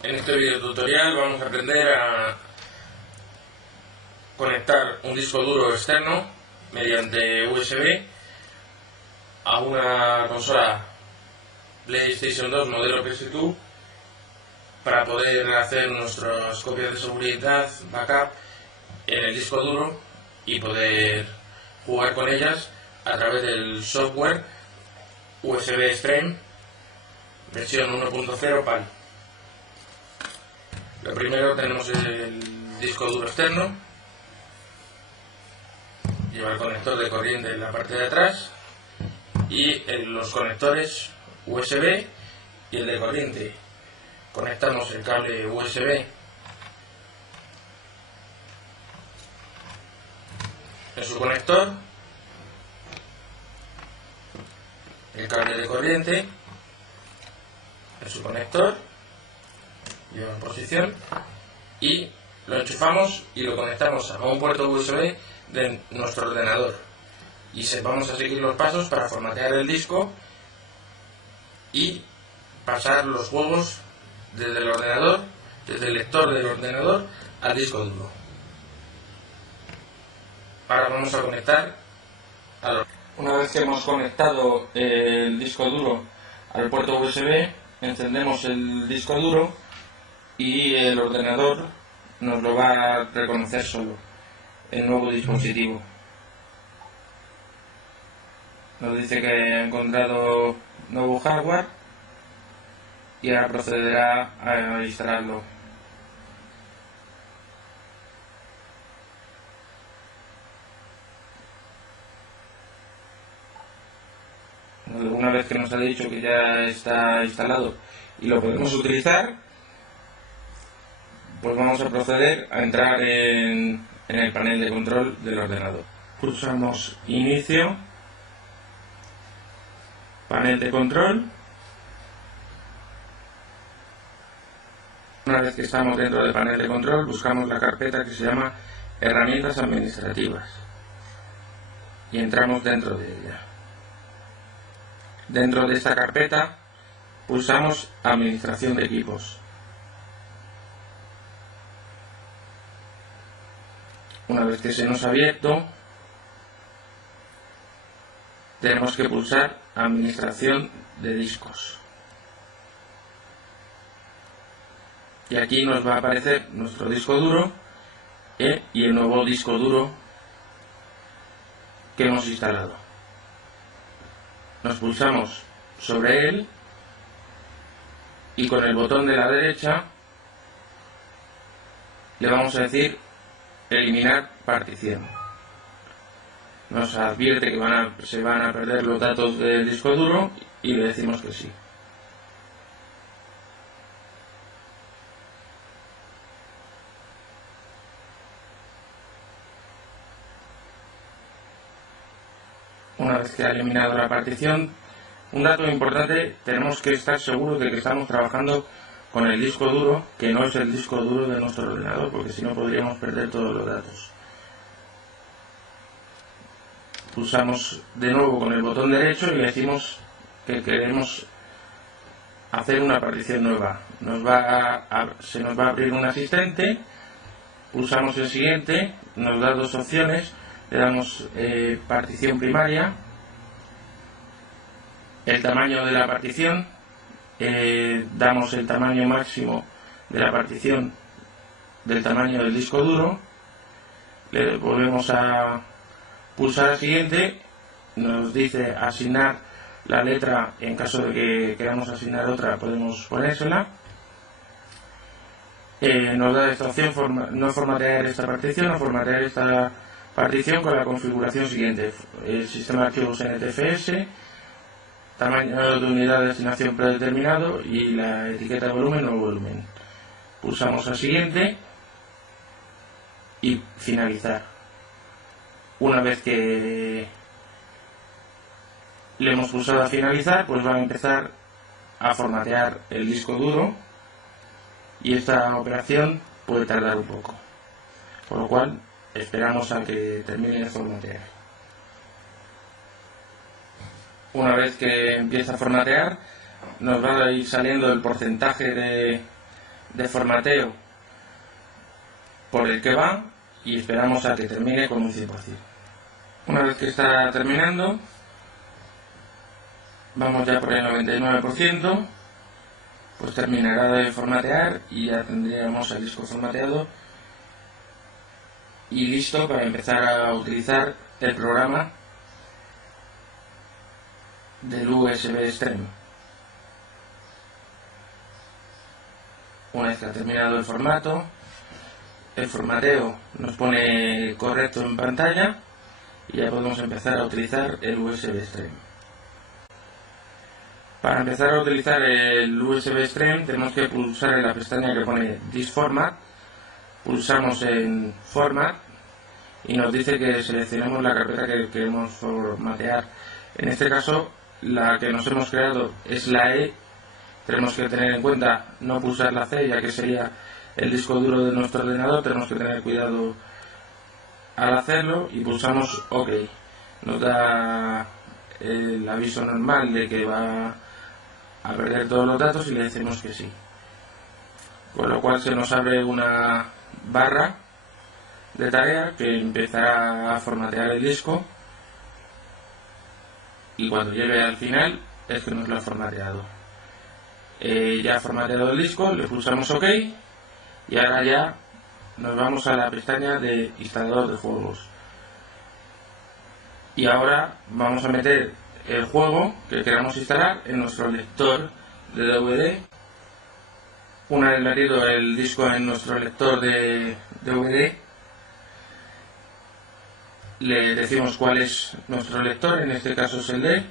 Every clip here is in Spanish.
En este video tutorial vamos a aprender a conectar un disco duro externo mediante USB a una consola PlayStation 2 modelo PS2 para poder hacer nuestras copias de seguridad backup en el disco duro y poder jugar con ellas a través del software USB Stream versión 1.0 PAL. Lo primero tenemos el disco duro externo, lleva el conector de corriente en la parte de atrás y los conectores USB y el de corriente. Conectamos el cable USB en su conector, el cable de corriente en su conector, lleva en posición, y lo enchufamos y lo conectamos a un puerto USB de nuestro ordenador. Y vamos a seguir los pasos para formatear el disco y pasar los juegos desde el ordenador, desde el lector del ordenador al disco duro. Ahora vamos a conectar Una vez que hemos conectado el disco duro al puerto USB, encendemos el disco duro y el ordenador nos lo va a reconocer solo, el nuevo dispositivo. Nos dice que ha encontrado nuevo hardware y ahora procederá a instalarlo. Una vez que nos ha dicho que ya está instalado y lo podemos utilizar, pues vamos a proceder a entrar en el panel de control del ordenador. Pulsamos inicio, panel de control. Una vez que estamos dentro del panel de control, buscamos la carpeta que se llama herramientas administrativas y entramos dentro de ella. Dentro de esta carpeta pulsamos administración de equipos. Una vez que se nos ha abierto, tenemos que pulsar administración de discos. Y aquí nos va a aparecer nuestro disco duro y el nuevo disco duro que hemos instalado. Nos pulsamos sobre él y con el botón de la derecha le vamos a decir eliminar partición. Nos advierte que se van a perder los datos del disco duro y le decimos que sí. Una vez que ha eliminado la partición, un dato importante: tenemos que estar seguros de que estamos trabajando con el disco duro, que no es el disco duro de nuestro ordenador, porque si no podríamos perder todos los datos. Pulsamos de nuevo con el botón derecho y le decimos que queremos hacer una partición nueva. Se nos va a abrir un asistente, pulsamos el siguiente, nos da dos opciones. Le damos partición primaria, el tamaño de la partición, damos el tamaño máximo de la partición del tamaño del disco duro, le volvemos a pulsar al siguiente, nos dice asignar la letra. En caso de que queramos asignar otra, podemos ponérsela. Nos da esta opción: no formatear esta partición, o formatear esta partición con la configuración siguiente: el sistema de archivos NTFS, tamaño de unidad de asignación predeterminado y la etiqueta de volumen o volumen. Pulsamos al siguiente y finalizar. Una vez que le hemos pulsado a finalizar, pues va a empezar a formatear el disco duro y esta operación puede tardar un poco, por lo cual esperamos a que termine de formatear. Una vez que empieza a formatear, nos va a ir saliendo el porcentaje de formateo por el que va y esperamos a que termine con un 100%. Una vez que está terminando, vamos ya por el 99%, pues terminará de formatear y ya tendríamos el disco formateado y listo para empezar a utilizar el programa del USB extremo. Una vez que ha terminado el formateo nos pone correcto en pantalla y ya podemos empezar a utilizar el USB extremo. Para empezar a utilizar el USB extremo tenemos que pulsar en la pestaña que pone This Format, pulsamos en Format y nos dice que seleccionemos la carpeta que queremos formatear. En este caso la que nos hemos creado es la E. Tenemos que tener en cuenta no pulsar la C, ya que sería el disco duro de nuestro ordenador. Tenemos que tener cuidado al hacerlo y pulsamos OK. Nos da el aviso normal de que va a perder todos los datos y le decimos que sí. Con lo cual se nos abre una barra de tarea que empezará a formatear el disco y cuando llegue al final es que nos lo ha formateado. Ya ha formateado el disco, le pulsamos OK y ahora ya nos vamos a la pestaña de instalador de juegos y ahora vamos a meter el juego que queramos instalar en nuestro lector de DVD. Una vez metido el disco en nuestro lector de DVD, le decimos cuál es nuestro lector, en este caso es el D.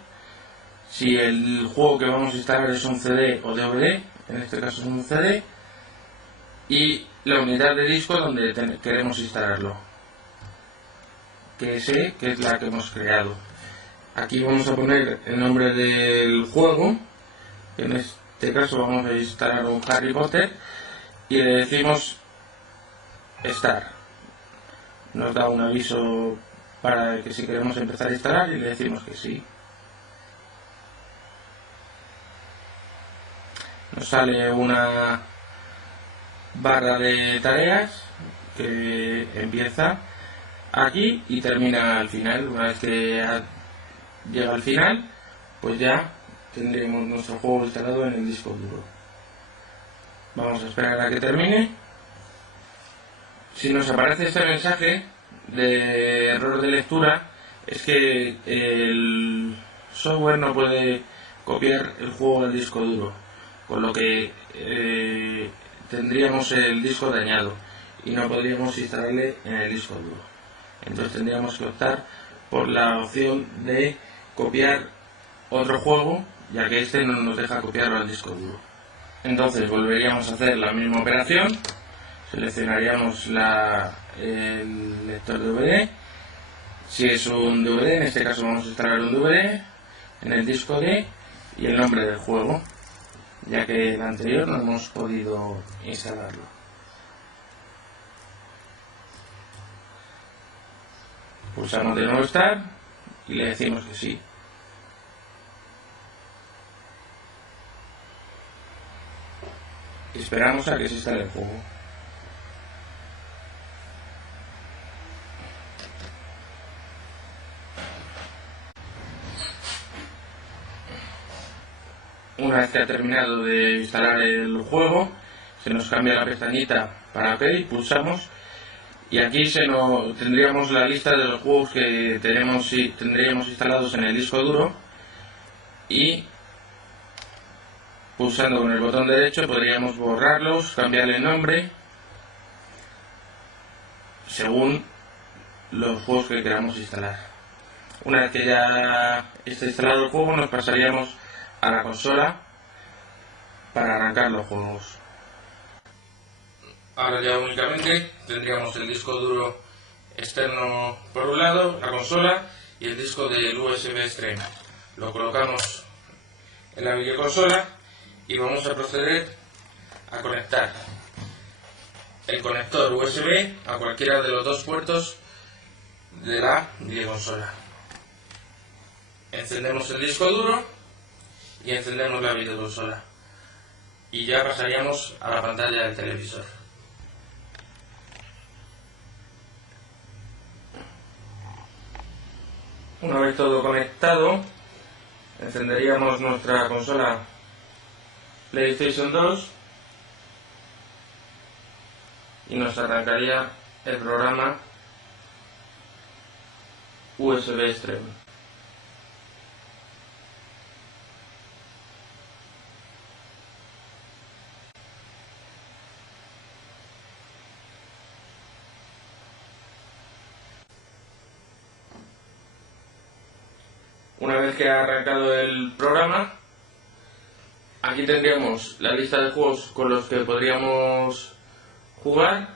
Si el juego que vamos a instalar es un CD o DVD, en este caso es un CD, y la unidad de disco donde queremos instalarlo, que es la que hemos creado. Aquí vamos a poner el nombre del juego, en este caso vamos a instalar un Harry Potter, y le decimos Start. Nos da un aviso para que si queremos empezar a instalar y le decimos que sí. Nos sale una barra de tareas que empieza aquí y termina al final. Una vez que llega al final, pues ya tendremos nuestro juego instalado en el disco duro. Vamos a esperar a que termine. Si nos aparece este mensaje de error de lectura, es que el software no puede copiar el juego del disco duro, con lo que tendríamos el disco dañado y no podríamos instalarle en el disco duro. Entonces tendríamos que optar por la opción de copiar otro juego, ya que este no nos deja copiarlo al disco duro. Entonces volveríamos a hacer la misma operación, seleccionaríamos el lector DVD. Si es un DVD, en este caso vamos a instalar un DVD en el disco D y el nombre del juego, ya que el anterior no hemos podido instalarlo. Pulsamos de nuevo Start y le decimos que sí. Y esperamos a que se instale el juego. Una vez que ha terminado de instalar el juego, se nos cambia la pestañita para OK, pulsamos y aquí tendríamos la lista de los juegos que tendríamos instalados en el disco duro y pulsando con el botón derecho podríamos borrarlos, cambiarle el nombre según los juegos que queramos instalar. Una vez que ya esté instalado el juego, nos pasaríamos a la consola para arrancar los juegos. Ahora ya únicamente tendríamos el disco duro externo por un lado, la consola y el disco del USB extremo. Lo colocamos en la videoconsola y vamos a proceder a conectar el conector USB a cualquiera de los dos puertos de la videoconsola. Encendemos el disco duro y encendemos la videoconsola. y ya pasaríamos a la pantalla del televisor. Una vez todo conectado, encenderíamos nuestra consola PlayStation 2 y nos arrancaría el programa USB Stream. Una vez que ha arrancado el programa, aquí tendríamos la lista de juegos con los que podríamos jugar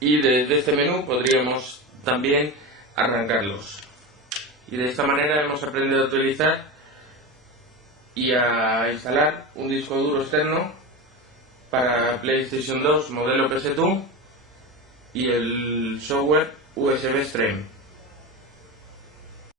y desde este menú podríamos también arrancarlos. Y de esta manera hemos aprendido a utilizar y a instalar un disco duro externo para PlayStation 2 modelo PS2 y el software USB Stream.